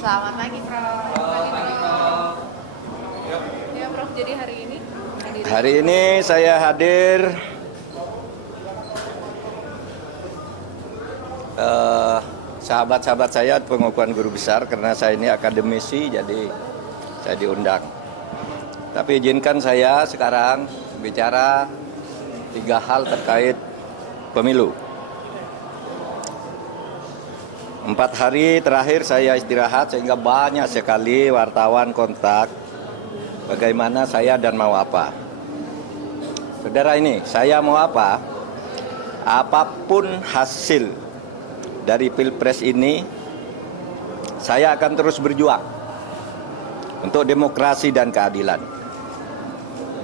Selamat pagi, Prof. Selamat pagi, Prof. Ya, Prof. Jadi hari ini Hari ini saya hadir sahabat-sahabat saya pengukuhan guru besar karena saya ini akademisi, jadi saya diundang. Tapi izinkan saya sekarang bicara 3 hal terkait pemilu. 4 hari terakhir saya istirahat sehingga banyak sekali wartawan kontak bagaimana saya dan mau apa. Saudara, ini saya mau apa? Apapun hasil dari Pilpres ini, saya akan terus berjuang untuk demokrasi dan keadilan.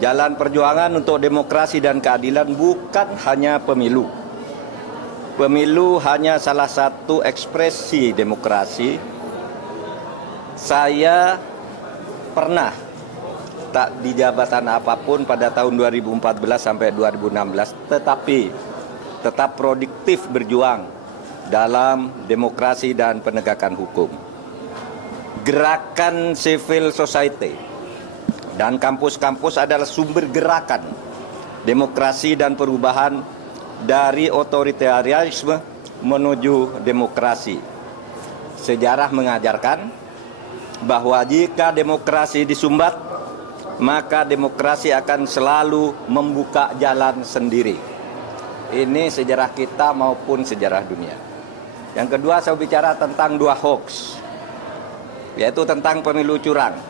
Jalan perjuangan untuk demokrasi dan keadilan bukan hanya pemilu. Pemilu hanya salah satu ekspresi demokrasi. Saya pernah tak di jabatan apapun pada tahun 2014 sampai 2016, tetapi tetap produktif berjuang dalam demokrasi dan penegakan hukum. Gerakan civil society dan kampus-kampus adalah sumber gerakan demokrasi dan perubahan dari otoritarianisme menuju demokrasi. Sejarah mengajarkan bahwa jika demokrasi disumbat, maka demokrasi akan selalu membuka jalan sendiri. Ini sejarah kita maupun sejarah dunia. Yang kedua, saya bicara tentang 2 hoax, yaitu tentang pemilu curang.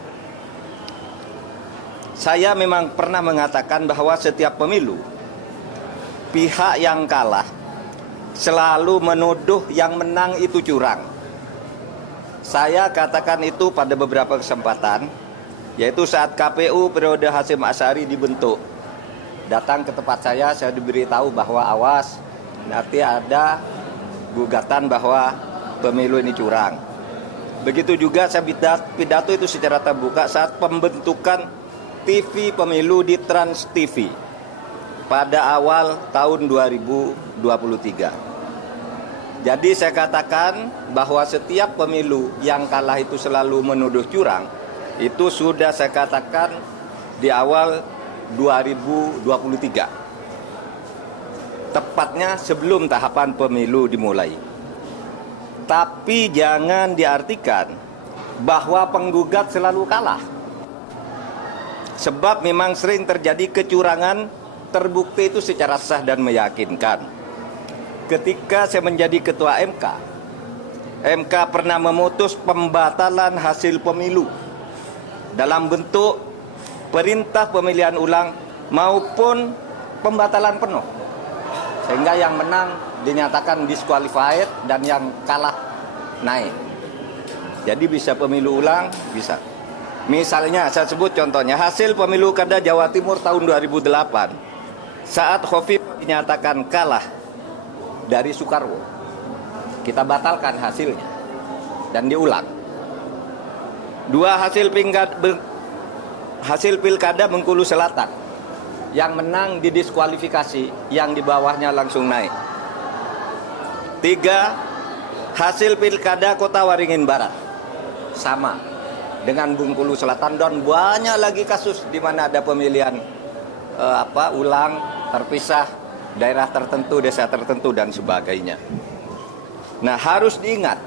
Saya memang pernah mengatakan bahwa setiap pemilu, pihak yang kalah selalu menuduh yang menang itu curang. Saya katakan itu pada beberapa kesempatan, yaitu saat KPU periode Hasyim Asy'ari dibentuk. Datang ke tempat saya diberitahu bahwa awas, nanti ada gugatan bahwa pemilu ini curang. Begitu juga saya pidato itu secara terbuka saat pembentukan TV pemilu di Trans TV pada awal tahun 2023. Jadi saya katakan bahwa setiap pemilu yang kalah itu selalu menuduh curang. Itu sudah saya katakan di awal 2023. Tepatnya sebelum tahapan pemilu dimulai. Tapi jangan diartikan bahwa penggugat selalu kalah. Sebab memang sering terjadi kecurangan terbukti itu secara sah dan meyakinkan. Ketika saya menjadi ketua MK, MK pernah memutus pembatalan hasil pemilu dalam bentuk perintah pemilihan ulang maupun pembatalan penuh. Sehingga yang menang dinyatakan disqualified dan yang kalah naik. Jadi bisa pemilu ulang, bisa. Misalnya saya sebut contohnya hasil pemilu kada Jawa Timur tahun 2008 saat Khofifah dinyatakan kalah dari Soekarwo. Kita batalkan hasilnya dan diulang. 2 hasil pilkada Bengkulu Selatan yang menang didiskualifikasi, yang di bawahnya langsung naik. 3 hasil pilkada Kota Waringin Barat sama dengan Bengkulu Selatan, dan banyak lagi kasus di mana ada pemilihan ulang, terpisah, daerah tertentu, desa tertentu dan sebagainya. Nah, harus diingat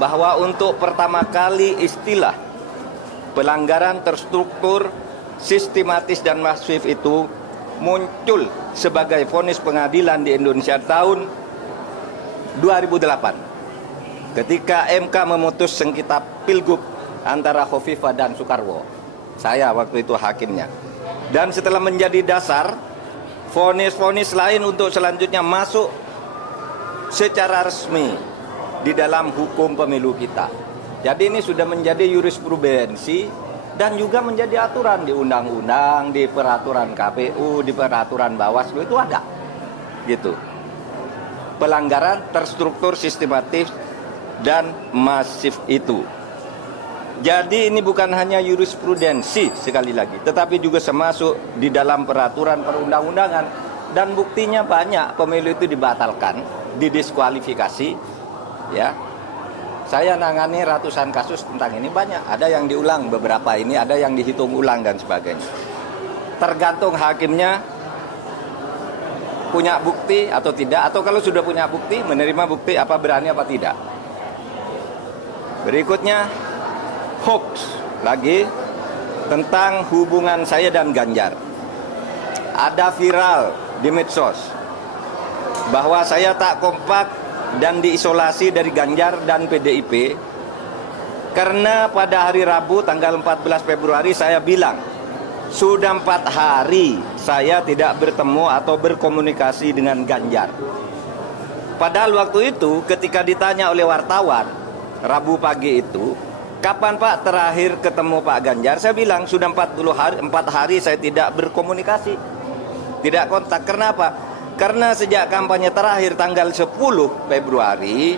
bahwa untuk pertama kali istilah pelanggaran terstruktur, sistematis dan masif itu muncul sebagai vonis pengadilan di Indonesia tahun 2008 ketika MK memutus sengketa Pilgub antara Khofifah dan Soekarwo. Saya waktu itu hakimnya. Dan setelah menjadi dasar, vonis-vonis lain untuk selanjutnya masuk secara resmi di dalam hukum pemilu kita. Jadi ini sudah menjadi jurisprudensi dan juga menjadi aturan di undang-undang, di peraturan KPU, di peraturan Bawaslu itu ada. Gitu. Pelanggaran terstruktur, sistematis dan masif itu. Jadi ini bukan hanya jurisprudensi sekali lagi, tetapi juga termasuk di dalam peraturan perundang-undangan, dan buktinya banyak pemilu itu dibatalkan, didiskualifikasi, ya. Saya nangani ratusan kasus tentang ini, banyak. Ada yang diulang beberapa ini, ada yang dihitung ulang dan sebagainya. Tergantung hakimnya punya bukti atau tidak, atau kalau sudah punya bukti, menerima bukti apa berani apa tidak. Berikutnya, hoax lagi tentang hubungan saya dan Ganjar. Ada viral di medsos bahwa saya tak kompak dan diisolasi dari Ganjar dan PDIP karena pada hari Rabu tanggal 14 Februari saya bilang sudah 4 hari saya tidak bertemu atau berkomunikasi dengan Ganjar. Padahal waktu itu ketika ditanya oleh wartawan Rabu pagi itu, kapan Pak terakhir ketemu Pak Ganjar? Saya bilang sudah 4 hari saya tidak berkomunikasi, tidak kontak. Kenapa? Karena sejak kampanye terakhir tanggal 10 Februari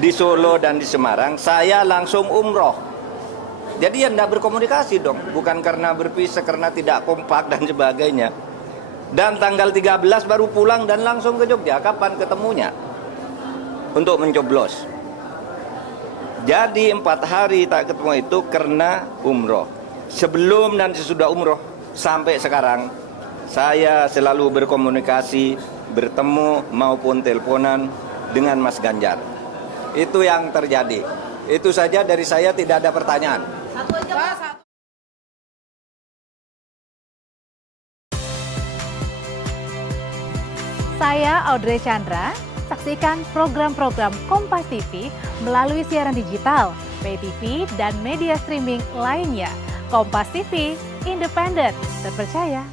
di Solo dan di Semarang, saya langsung umroh. Jadi ya tidak berkomunikasi dong, bukan karena berpisah, karena tidak kompak dan sebagainya. Dan tanggal 13 baru pulang dan langsung ke Jogja. Kapan ketemunya? Untuk mencoblos. Jadi 4 hari tak ketemu itu karena umroh. Sebelum dan sesudah umroh sampai sekarang, saya selalu berkomunikasi, bertemu maupun teleponan dengan Mas Ganjar. Itu yang terjadi. Itu saja dari saya, tidak ada pertanyaan. Satu aja, Pak. Saya Audrey Chandra. Saksikan program-program Kompas TV melalui siaran digital, pay TV, dan media streaming lainnya. Kompas TV, independen, terpercaya.